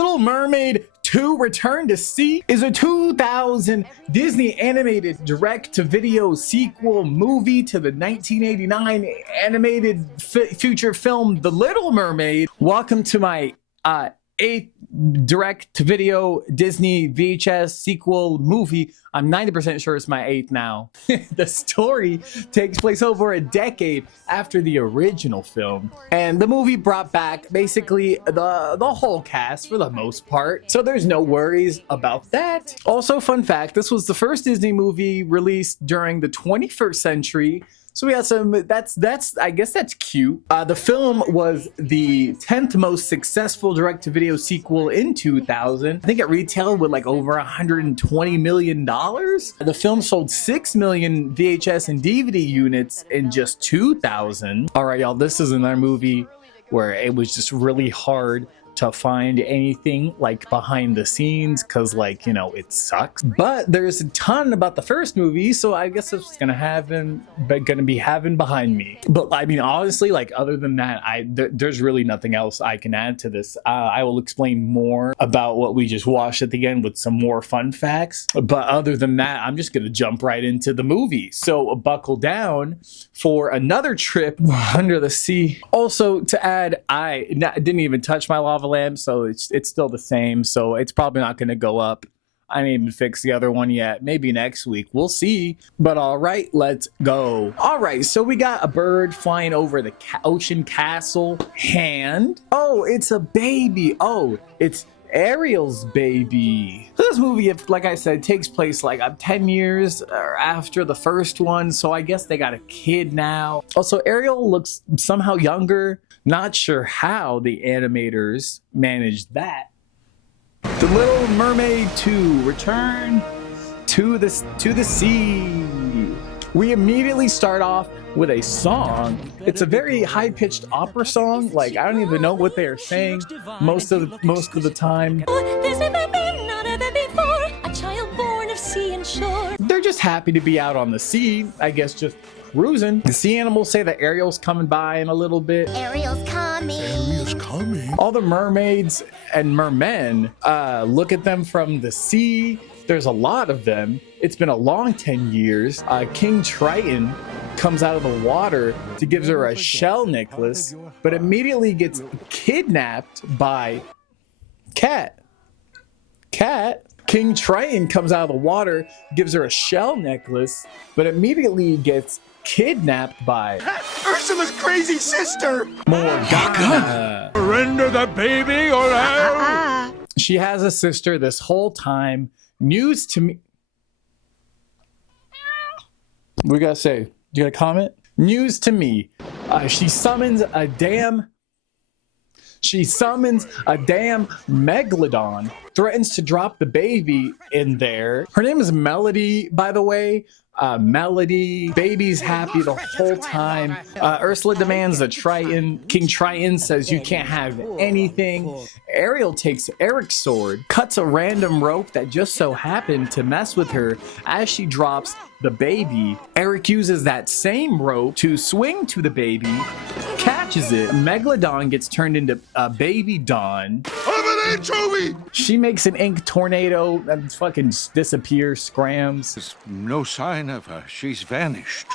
Little Mermaid 2 Return to Sea is a 2000 Disney animated direct-to-video sequel movie to the 1989 animated feature film The Little Mermaid. Welcome to my 8th direct-to-video Disney VHS sequel movie. I'm 90% sure it's my 8th now. The story takes place over a decade after the original film, and the movie brought back basically the whole cast for the most part, so there's no worries about that. Also, fun fact, this was the first Disney movie released during the 21st century. So we got some, I guess that's cute. The film was the 10th most successful direct-to-video sequel in 2000. I think it retailed with like over $120 million. The film sold 6 million VHS and DVD units in just 2000. All right, y'all, this is another movie where it was just really hard to find anything like behind the scenes because, like, you know, it sucks. But there's a ton about the first movie, so I guess it's gonna be having behind me. But I mean, honestly, like, other than that, there's really nothing else I can add to this. I will explain more about what we just watched at the end with some more fun facts. But other than that, I'm just gonna jump right into the movie. So buckle down for another trip under the sea. Also, to add, I didn't even touch my lava lamp, so it's still the same, so it's probably not going to go up. I didn't even fix the other one yet. Maybe next week, we'll see. But all right, let's go. All right, so we got a bird flying over the ocean castle hand. Oh, it's a baby. Oh, it's Ariel's baby. This movie, like I said, takes place like 10 years after the first one, so I guess they got a kid now. Also, Ariel looks somehow younger. Not sure how the animators managed that. The Little Mermaid 2 Return to the Sea. We immediately start off with a song. It's a very high-pitched opera song. Like, I don't even know what they are saying most of the time. They're just happy to be out on the sea, I guess, just cruising. The sea animals say that Ariel's coming by in a little bit. Ariel's coming. Ariel's coming. All the mermaids and mermen look at them from the sea. There's a lot of them. It's been a long 10 years. King Triton comes out of the water to give her a shell necklace, but immediately gets kidnapped by Cat. King Triton comes out of the water, gives her a shell necklace, but immediately gets kidnapped by Ursula's crazy sister, Morgana. Surrender the baby or else. She has a sister this whole time. News to me. What you gotta say? You got a comment? News to me. She summons a damn megalodon, threatens to drop the baby in there. Her name is Melody, by the way. Melody, baby's happy the whole time. Ursula demands the Triton. King Triton says you can't have anything. Ariel takes Eric's sword, cuts a random rope that just so happened to mess with her as she drops the baby. Eric uses that same rope to swing to the baby, catches it. Megalodon gets turned into a baby Dawn. Anchovy! She makes an ink tornado and fucking disappears, scrams. There's no sign of her. She's vanished.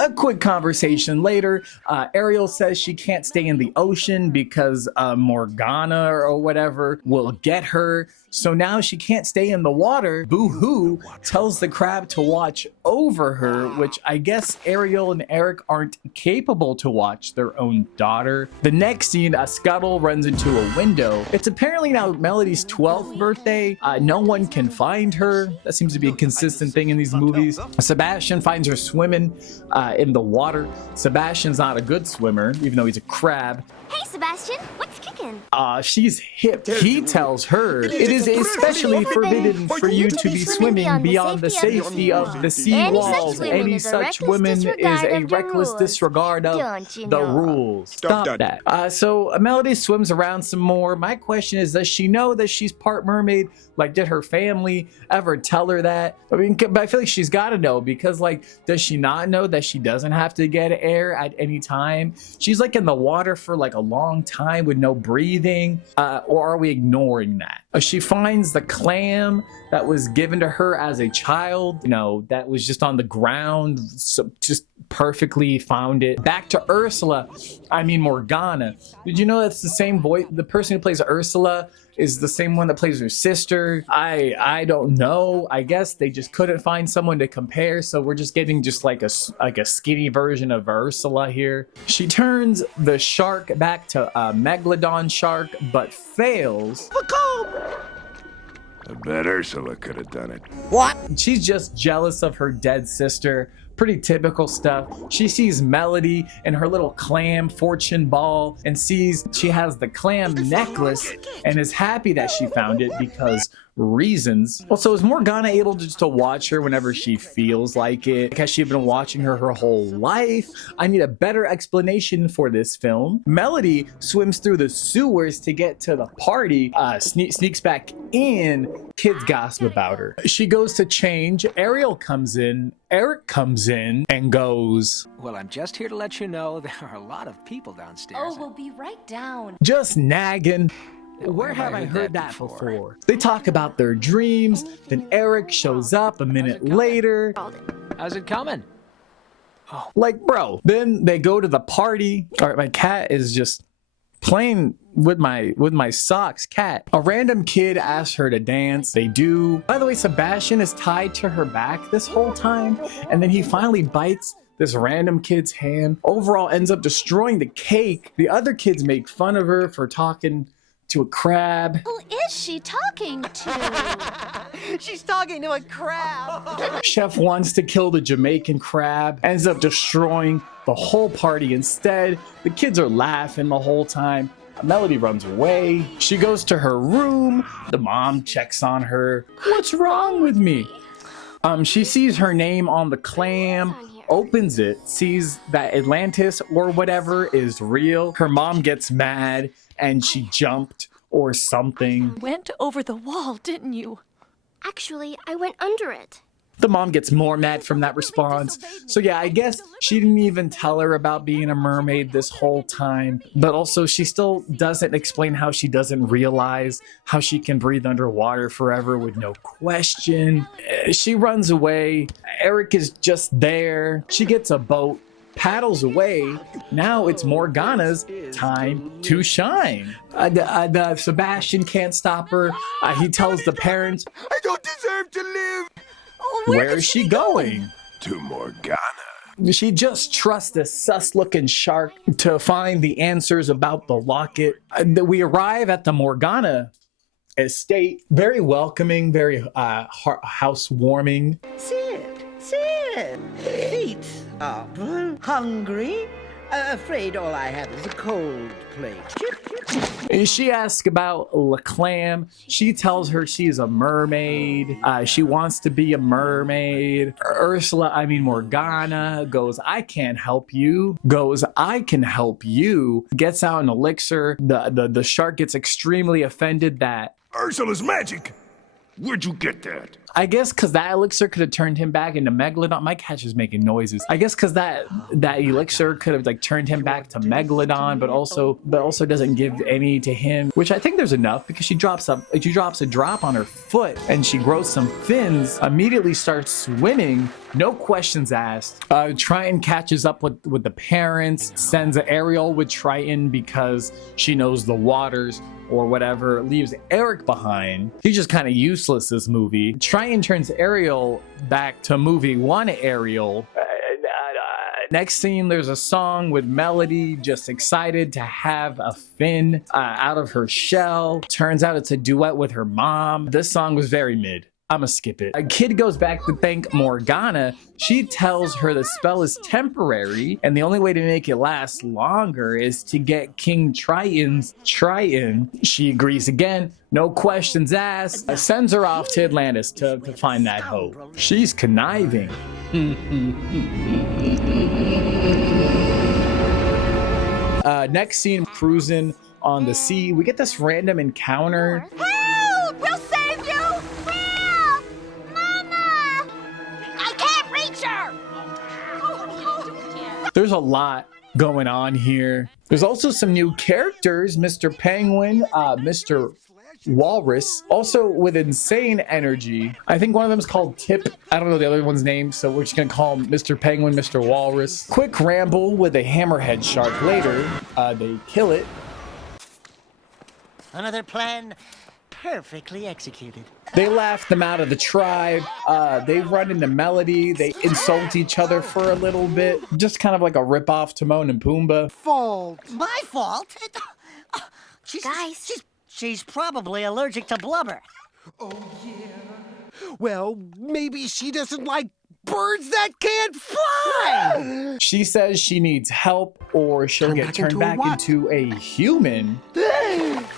A quick conversation later, Ariel says she can't stay in the ocean because Morgana or whatever will get her. So now she can't stay in the water. Boo-hoo tells the crab to watch over her, which I guess Ariel and Eric aren't capable to watch their own daughter. The next scene, Scuttle runs into a window. It's apparently now Melody's 12th birthday. No one can find her. That seems to be a consistent thing in these movies. Sebastian finds her swimming in the water. Sebastian's not a good swimmer, even though he's a crab. Hey, Sebastian, what's kicking? She's hip. He tells her it is especially forbidden for you to be swimming beyond the safety of the sea walls. Any such woman is a reckless disregard of the rules. Stop that. So Melody swims around some more. My question is, does she know that she's part mermaid? Like, did her family ever tell her that? I mean, but I feel like she's got to know, because, like, does she not know that she doesn't have to get air at any time? She's like in the water for like a long time with no breathing, or are we ignoring that? She finds the clam that was given to her as a child, you know, that was just on the ground, so just perfectly found it. Back to Ursula, I mean Morgana. Did you know that's the same voice? The person who plays Ursula is the same one that plays her sister. I don't know. I guess they just couldn't find someone to compare, so we're just getting just like a skinny version of Ursula here. She turns the shark back to a megalodon shark, but fails. I bet Ursula could have done it. What? She's just jealous of her dead sister. Pretty typical stuff. She sees Melody and her little clam fortune ball and sees she has the clam necklace and is happy that she found it because reasons. Also, is Morgana able just to watch her whenever she feels like it? Has she been watching her whole life? I need a better explanation for this film. Melody swims through the sewers to get to the party, sneaks back in. Kids gossip about her. She goes to change. Ariel comes in. Eric comes in and goes, "Well, I'm just here to let you know there are a lot of people downstairs." Oh, we'll be right down. just nagging. Where have I heard that before? They talk about their dreams, then Eric shows up a minute later. How's it coming? Like, bro. Then they go to the party. All right, my cat is just playing with my socks. Cat. A random kid asks her to dance. They do. By the way, Sebastian is tied to her back this whole time, and then he finally bites this random kid's hand. Overall, ends up destroying the cake. The other kids make fun of her for talking to a crab. Who is she talking to? She's talking to a crab. Chef wants to kill the Jamaican crab, ends up destroying the whole party instead. The kids are laughing the whole time. Melody runs away. She goes to her room. The mom checks on her. What's wrong with me? She sees her name on the clam, opens it, sees that Atlantis or whatever is real. Her mom gets mad and she jumped or something. Went over the wall, didn't you? Actually, I went under it. The mom gets more mad from that response. So yeah, I guess she didn't even tell her about being a mermaid this whole time. But also she still doesn't explain how she doesn't realize how she can breathe underwater forever with no question. She runs away. Eric is just there. She gets a boat, paddles away. Now it's Morgana's time to shine. Sebastian can't stop her. He tells the parents, I don't deserve to live. where is she going? To Morgana. She just trusts this sus-looking shark to find the answers about the locket. We arrive at the Morgana estate. Very welcoming, very housewarming. Sit. Feet up. Hungry? Afraid all I have is a cold plate. She asks about La Clam. She tells her she's a mermaid. She wants to be a mermaid. Morgana goes, I can't help you. Goes, I can help you. Gets out an elixir. The shark gets extremely offended that Ursula's magic. Where'd you get that? I guess because that elixir could have turned him back into Megalodon. My cat's just making noises. I guess because that elixir could have like turned him back to Megalodon, but also doesn't give any to him. Which I think there's enough because she drops a drop on her foot and she grows some fins. Immediately starts swimming. No questions asked. Triton catches up with the parents. Sends Ariel with Triton because she knows the waters or whatever. Leaves Eric behind. He's just kind of useless this movie. Triton turns Ariel back to movie one Ariel. Next scene, there's a song with Melody just excited to have a fin out of her shell. Turns out it's a duet with her mom. This song was very mid. I'ma skip it. A kid goes back to thank Morgana. She tells her the spell is temporary, and the only way to make it last longer is to get King Triton's Triton. She agrees again. No questions asked. Sends her off to Atlantis to find that hope. She's conniving. Next scene, cruising on the sea. We get this random encounter. Help! We'll save you! Help! Mama! I can't reach her! There's a lot going on here. There's also some new characters, Mr. Penguin, Mr. Walrus, also with insane energy. I think one of them is called Tip. I don't know the other one's name, so we're just gonna call him Mr. Penguin, Mr. Walrus. Quick ramble with a hammerhead shark later. They kill it. Another plan perfectly executed. They laugh them out of the tribe. They run into Melody. They insult each other for a little bit. Just kind of like a ripoff Timon and Pumbaa. Fault. My fault? Guys. She's probably allergic to blubber. Oh, yeah. Well, maybe she doesn't like birds that can't fly! She says she needs help or she'll get turned back into a human.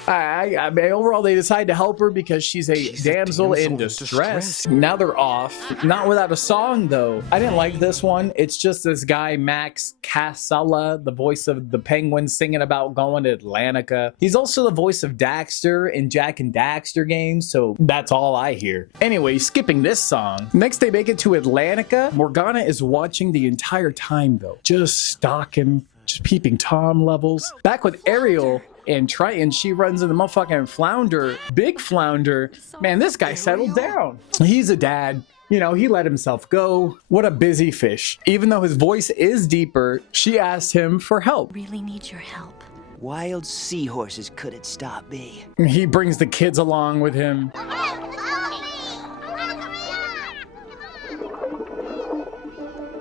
I mean, overall, they decide to help her because she's a damsel in distress. Now they're off. Not without a song, though. I didn't like this one. It's just this guy, Max Casella, the voice of the Penguin, singing about going to Atlantica. He's also the voice of Daxter in Jak and Daxter games, so that's all I hear. Anyway, skipping this song. Next, they make it to Atlantica. Morgana is watching the entire time, though. Just stalking, just peeping Tom levels. Back with Ariel and Triton, she runs into the motherfucking Flounder, big Flounder. Man, this guy settled down. He's a dad. You know, he let himself go. What a busy fish. Even though his voice is deeper, she asked him for help. Really need your help. Wild seahorses couldn't stop me. He brings the kids along with him.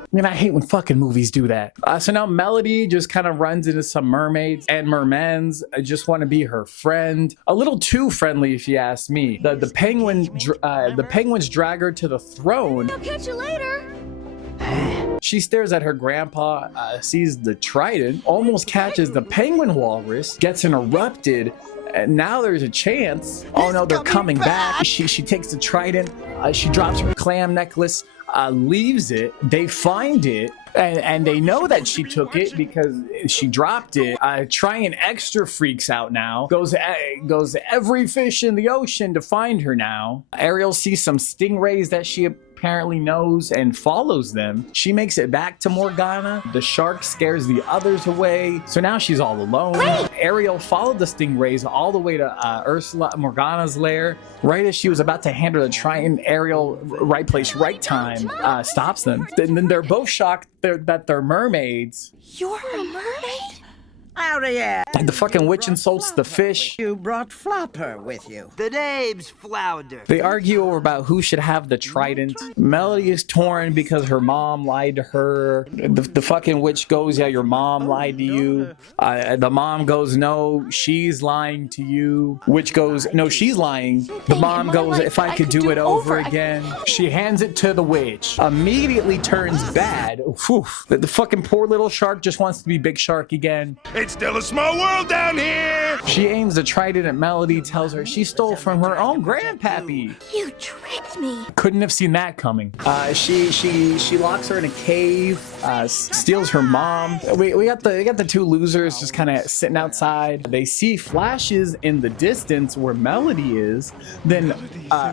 I mean, I hate when fucking movies do that. So now Melody just kind of runs into some mermaids and mermens. I just want to be her friend. A little too friendly, if you ask me. The penguins drag her to the throne. I'll catch you later. She stares at her grandpa, sees the Triton, almost catches the penguin walrus, gets interrupted. And now there's a chance. Oh no, they're coming back. She takes the Triton. She drops her clam necklace. Leaves it. They find it, and they know that she took it because she dropped it. Triton extra freaks out now. Goes every fish in the ocean to find her now. Ariel sees some stingrays that she apparently knows and follows them. She makes it back to Morgana. The shark scares the others away, so now she's all alone. Wait. Ariel followed the stingrays all the way to Ursula, Morgana's lair. Right as she was about to hand her the Triton, Ariel, right place, right time, stops them. Then they're both shocked that they're mermaids. You're a mermaid? Ariel! The fucking witch insults the fish. You brought Flopper with you. The name's Flounder. They argue over about who should have the trident. Melody is torn because her mom lied to her. The fucking witch goes, yeah, your mom lied to you. The mom goes, no, she's lying to you. Witch goes, no, she's lying. The mom goes, if I could do it over again. She hands it to the witch. Immediately turns bad. Oof. The fucking poor little shark just wants to be Big Shark again. It's still a small world down here! She aims the trident at Melody, tells her she stole from her own grandpappy. You tricked me. Couldn't have seen that coming. She locks her in a cave, steals her mom. We got the two losers just kind of sitting outside. They see flashes in the distance where Melody is. Then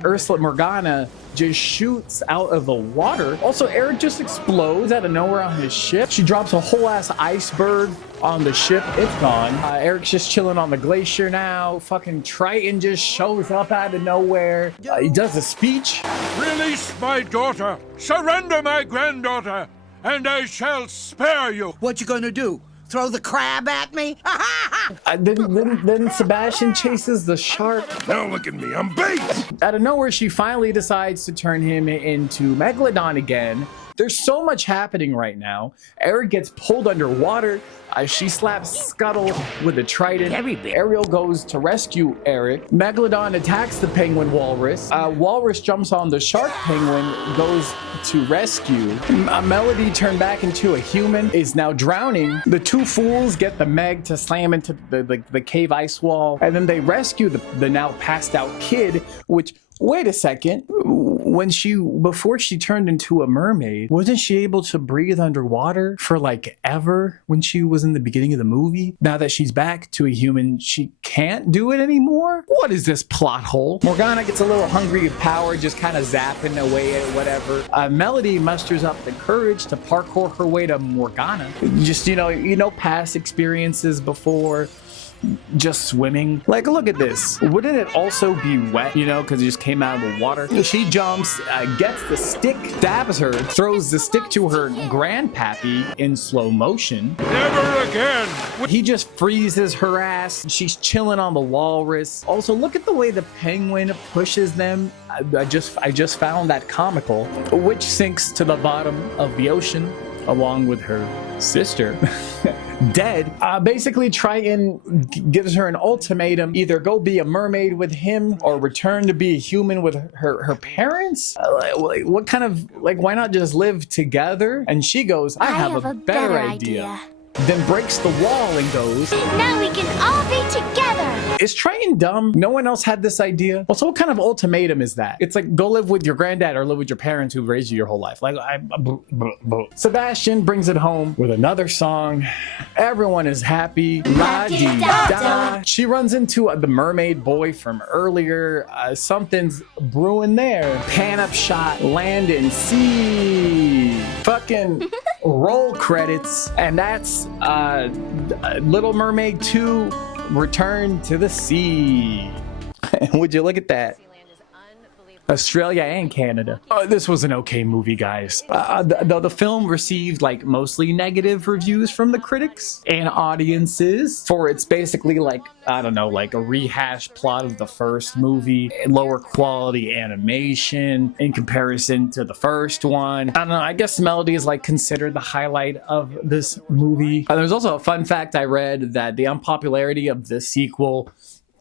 Ursula Morgana just shoots out of the water. Also, Eric just explodes out of nowhere on his ship. She drops a whole ass iceberg on the ship. It's gone. Eric's just chilling on the glacier now. Fucking Triton just shows up out of nowhere. He does a speech. Release my daughter! Surrender my granddaughter! And I shall spare you! What you gonna do? Throw the crab at me? Then Sebastian chases the shark. Now look at me, I'm bait! Out of nowhere, she finally decides to turn him into Megalodon again. There's so much happening right now. Eric gets pulled underwater. She slaps Scuttle with a trident. Ariel goes to rescue Eric. Megalodon attacks the penguin walrus. Walrus jumps on the shark penguin, goes to rescue. Melody, turned back into a human, is now drowning. The two fools get the Meg to slam into the cave ice wall, and then they rescue the now passed out kid, which, wait a second. before she turned into a mermaid, wasn't she able to breathe underwater for like ever when she was in the beginning of the movie? Now that she's back to a human, she can't do it anymore? What is this plot hole? Morgana gets a little hungry of power, just kind of zapping away at whatever. Melody musters up the courage to parkour her way to Morgana. Just, past experiences before. Just swimming. Like, look at this. Wouldn't it also be wet, because it just came out of the water? She jumps, gets the stick, stabs her, throws the stick to her grandpappy in slow motion. Never again! He just freezes her ass. She's chilling on the walrus. Also, look at the way the penguin pushes them. I just found that comical, which sinks to the bottom of the ocean along with her sister. Dead. Basically, Triton gives her an ultimatum: either go be a mermaid with him or return to be a human with her parents. What kind of, why not just live together? And she goes, I have a better idea. Then breaks the wall and goes, Now we can all be together. Is Triton dumb? No one else had this idea? Also, what kind of ultimatum is that? It's like, go live with your granddad or live with your parents who raised you your whole life. Sebastian brings it home with another song. Everyone is happy. La-dee-da. She runs into the mermaid boy from earlier. Something's brewing there. Pan up shot, land and sea. Fucking roll credits. And that's Little Mermaid 2, Return to the Sea. Would you look at that? Australia and Canada. This was an okay movie, guys. The film received mostly negative reviews from the critics and audiences for its basically a rehash plot of the first movie, lower quality animation in comparison to the first one. I don't know, I guess Melody is considered the highlight of this movie. There's also a fun fact I read that the unpopularity of the sequel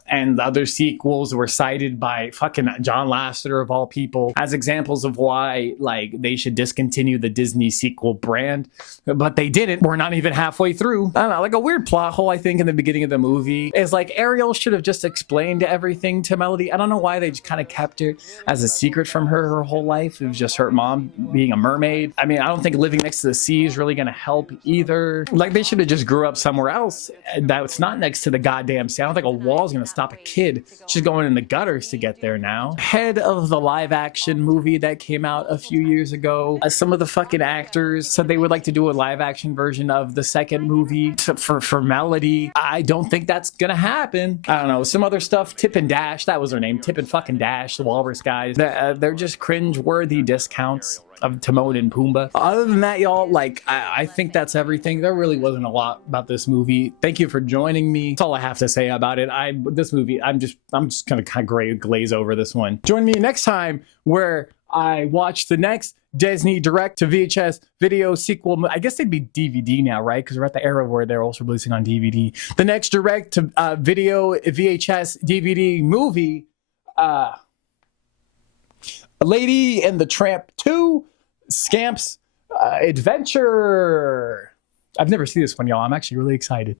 and the other sequels were cited by fucking John Lasseter of all people as examples of why they should discontinue the Disney sequel brand, but they didn't. We're not even halfway through. I don't know, a weird plot hole I think in the beginning of the movie is Ariel should have just explained everything to Melody. I don't know why they just kind of kept it as a secret from her whole life. It was just her mom being a mermaid. I mean, I don't think living next to the sea is really gonna help either. They should have just grew up somewhere else that's not next to the goddamn sea. I don't think a wall's gonna stop a kid. She's going in the gutters to get there now. Head of the live action movie that came out a few years ago, some of the fucking actors said they would like to do a live action version of the second movie for Melody. I don't think that's gonna happen. I don't know, some other stuff. Tip and Dash, that was her name. Tip and fucking Dash, the walrus guys. They're just cringe-worthy discounts of Timon and Pumbaa. Other than that, y'all, I think that's everything. There really wasn't a lot about this movie. Thank you for joining me. That's all I have to say about it. This movie, I'm just gonna kind of glaze over this one. Join me next time where I watch the next Disney direct to VHS video sequel. I guess they'd be DVD now, right? Because we're at the era where they're also releasing on DVD. The next direct to video VHS DVD movie, Lady and the Tramp 2, Scamp's Adventure. I've never seen this one, y'all. I'm actually really excited.